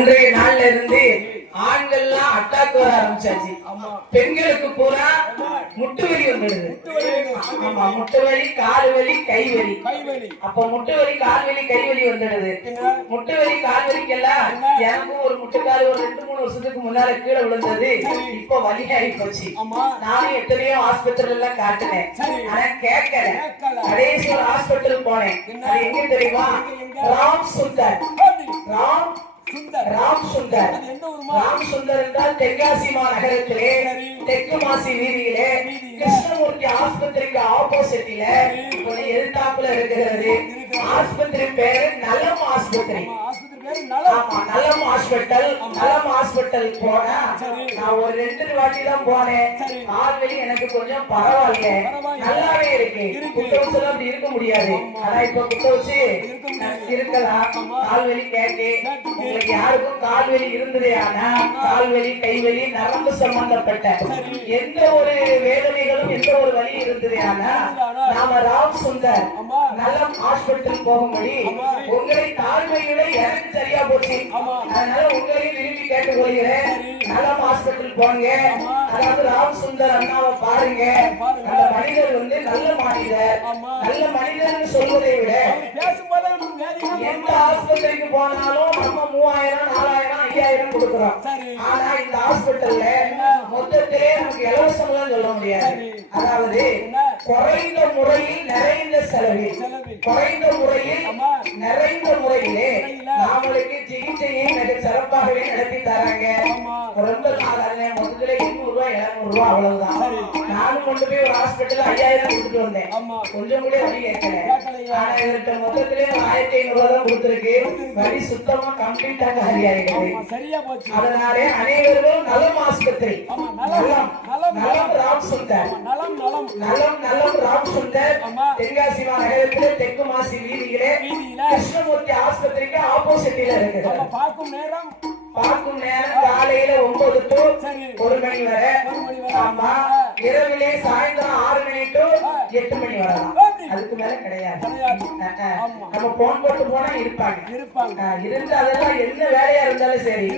அன்றைய நாள்ல இருந்து ஆண்கள்லாம் அட்டாக் வர ஆரம்பிச்சாச்சு. பெண்களுக்கு பூரா முட்டு வலி வந்துடுது. ஆமா, முட்டு வலி, கால் வலி, கை வலி. அப்ப முட்டு வலி, கால் வலி, கை வலி வந்துடுது. முட்டு வலி, கால் வலிக்கெல்லாம் எனக்கும் ஒரு முட்டுக்கால் ஒரு 2-3 வருஷத்துக்கு முன்னால கீழே விழுந்தது. இப்ப வலி ஆகி போச்சு. நானும் எத்தனையோ ஹாஸ்பிட்டல் எல்லாம் காட்டினேன், ஆனா கேட்கல. கடைசி ஒரு ஹாஸ்பிட்டல் போனேன். அது எங்க தெரியுமா? ராம் சுந்தர். ராம் சுந்தர் என்றால் தென்காசி மாநகரத்திலே தெற்கு மாசி வீதியிலே கிருஷ்ணமூர்த்தி ஆஸ்பத்திரிக்கு ஆப்போசிட்ல எதிர்த்தாப்புல இருக்கிறது. ஆஸ்பத்திரி பேரு நலம் ஆஸ்பத்திரி. நலம் ஹாஸ்பிட்டல். நலம் ஹாஸ்பிட்டல் போனா நான் ஒரு 2 வாட்டி தான் போனேன். கால்வலி எனக்கு கொஞ்சம் பரவாயில்ல, நல்லாவே இருக்கு. குட்டவச்சு அப்படி இருக்க முடியாது, ஆனா இப்ப குட்டவச்சு இருக்கலாம். கால்வலி கேட்டு உங்களுக்கு யாருக்கும் கால்வலி இருந்ததே, ஆனா கால்வலி, கைவலி, நரம்பு சம்பந்தப்பட்ட எந்த ஒரு வேதனைகளும் எந்த ஒரு வலி இருந்ததே, ஆனா நாம ராம் சுந்தர் நலம் ஹாஸ்பிட்டல் போகும்படி உங்களை தாழ்மையுடைய எனக்கு சரியா போச்சு. அதனால உங்களையும் விரும்பி கேட்டுக்கொள்கிறேன், நலம் ஹாஸ்பிட்டல் போங்க. அதாவது ராம் சுந்தர் அண்ணாவை பாருங்க. அந்த மனிதர் நல்ல மனிதர். நல்ல மனிதர்னு சொல்வதை விட எந்த ஆஸ்பத்திரிக்கு போனாலும் நம்ம 3000, 4000, 5000 கொடுக்கிறோம். ஆனா இந்த ஹாஸ்பிட்டல்ல மொத்தத்திலே நமக்கு இலவசம்லாம் சொல்ல முடியாது. அதாவது குறைந்த முறையில் நிறைந்த செலவில், குறைந்த முறையில் நிறைந்த முறையிலே நாமளுக்கு சிகிச்சையை மிக சிறப்பாகவே நடத்தி தராங்க. ரொம்ப மொத்தத்துல 800 ரூபாய் 700 ரூபாய் அவ்வளவுதான். நானும் கொண்டு போய் ஒரு ஹாஸ்பிட்டல் 5000 கொடுத்துட்டு வந்தேன். கொஞ்சம் கூட வழி கேட்கல. ஆனா இதற்கு மொத்தத்திலே 1500 ரூபாய் தான் கொடுத்துருக்கு. வழி சுத்தமா கம்ப்ளீட்டா காலி ஆயிடுது. அதனாலே அனைவரும் நலம் ஆஸ்பத்திரி, நலம் ராம் சுந்தர், நலம் ராம் சுந்தர் தென்காசி மாநகரத்திலே தெற்கு மாசி வீதியிலே கிருஷ்ணமூர்த்தி ஆஸ்பத்திரிக்கு ஆப்போசிட்ல இருக்குது. பார்க்கும் நேரம் காலையில 9 to 1 மணி வரை. ஆமா, இரவிலே சாயந்தரம் 6 மணி to 8 மணி வரலாம். அதுக்கு மேல கிடையாது. நம்ம போன் போட்டு போனா இருப்பாங்க. இருந்து அதெல்லாம் என்ன வேலையா இருந்தாலும் சரி,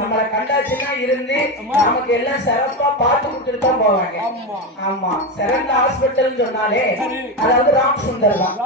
நம்மளை கண்டாச்சுன்னா இருந்து நமக்கு எல்லாம் சிறப்பா பார்த்து கொடுத்துட்டு தான் போவாங்க. ஆமா, சிறந்த ஹாஸ்பிட்டல் சொன்னாலே அதாவது ராம் சுந்தர் தான்.